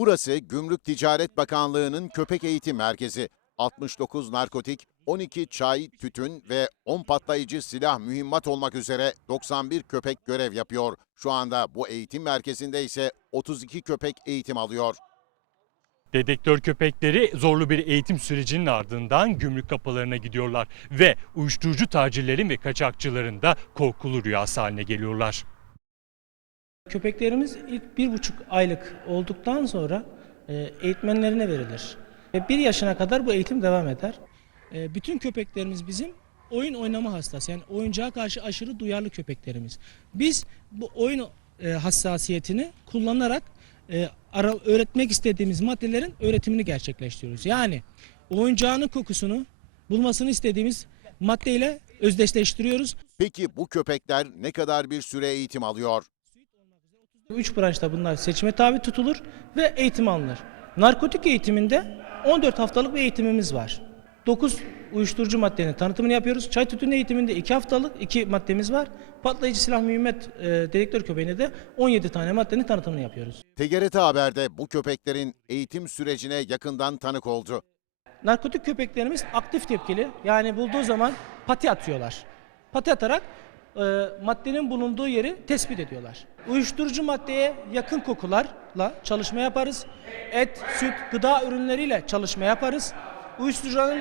Burası Gümrük Ticaret Bakanlığı'nın köpek eğitim merkezi. 69 narkotik, 12 çay, tütün ve 10 patlayıcı silah mühimmat olmak üzere 91 köpek görev yapıyor. Şu anda bu eğitim merkezinde ise 32 köpek eğitim alıyor. Dedektör köpekleri zorlu bir eğitim sürecinin ardından gümrük kapılarına gidiyorlar ve uyuşturucu tacirlerin ve kaçakçıların da korkulu rüyası haline geliyorlar. Köpeklerimiz ilk bir buçuk aylık olduktan sonra e, eğitmenlerine verilir. Ve bir yaşına kadar bu eğitim devam eder. E, bütün köpeklerimiz bizim oyun oynama hastası. Yani oyuncağa karşı aşırı duyarlı köpeklerimiz. Biz bu oyun e, hassasiyetini kullanarak ara, öğretmek istediğimiz maddelerin öğretimini gerçekleştiriyoruz. Yani oyuncağının kokusunu bulmasını istediğimiz maddeyle özdeşleştiriyoruz. Peki bu köpekler ne kadar bir süre eğitim alıyor? Üç branşta bunlar seçime tabi tutulur ve eğitim alınır. Narkotik eğitiminde 14 haftalık bir eğitimimiz var. 9 uyuşturucu maddenin tanıtımını yapıyoruz. Çay tütünü eğitiminde 2 haftalık 2 maddemiz var. Patlayıcı silah mühimmet e, dedektör köpeğinde de 17 tane maddenin tanıtımını yapıyoruz. TGRT Haber'de bu köpeklerin eğitim sürecine yakından tanık oldu. Narkotik köpeklerimiz aktif tepkili. Yani bulduğu zaman pati atıyorlar. Pati atarak e, maddenin bulunduğu yeri tespit ediyorlar. Uyuşturucu maddeye yakın kokularla çalışma yaparız. Et, süt, gıda ürünleriyle çalışma yaparız. Uyuşturucuların,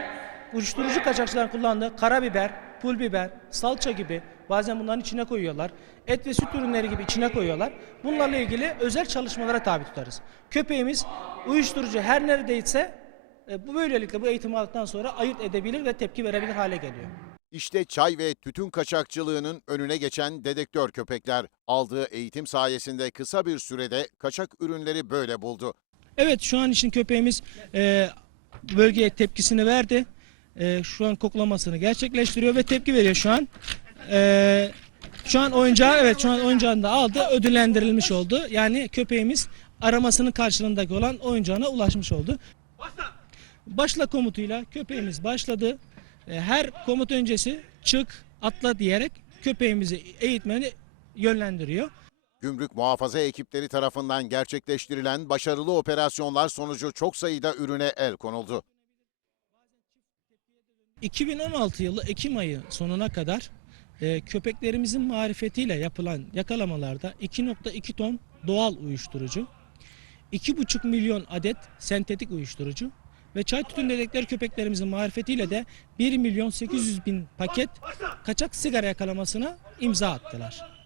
uyuşturucu kaçakçıların kullandığı karabiber, pul biber, salça gibi bazen bunların içine koyuyorlar. Et ve süt ürünleri gibi içine koyuyorlar. Bunlarla ilgili özel çalışmalara tabi tutarız. Köpeğimiz uyuşturucu her neredeyse e, bu böylelikle bu eğitim aldıktan sonra ayırt edebilir ve tepki verebilir hale geliyor. İşte çay ve tütün kaçakçılığının önüne geçen dedektör köpekler aldığı eğitim sayesinde kısa bir sürede kaçak ürünleri böyle buldu. Evet şu an için köpeğimiz e, bölgeye tepkisini verdi. E, şu an koklamasını gerçekleştiriyor ve tepki veriyor şu an. E, şu an oyuncağı evet şu an oyuncağını da aldı ödüllendirilmiş oldu. Yani köpeğimiz aramasının karşılığındaki olan oyuncağına ulaşmış oldu. Başla komutuyla köpeğimiz başladı. E, Her komut öncesi çık, atla diyerek köpeğimizi eğitmeni yönlendiriyor. Gümrük muhafaza ekipleri tarafından gerçekleştirilen başarılı operasyonlar sonucu çok sayıda ürüne el konuldu. 2016 yılı Ekim ayı sonuna kadar e, köpeklerimizin marifetiyle yapılan yakalamalarda 2.2 ton doğal uyuşturucu, 2,5 milyon adet sentetik uyuşturucu ve çay tütün dedektör köpeklerimizin marifetiyle de 1 milyon 800 bin paket kaçak sigara yakalamasına imza attılar.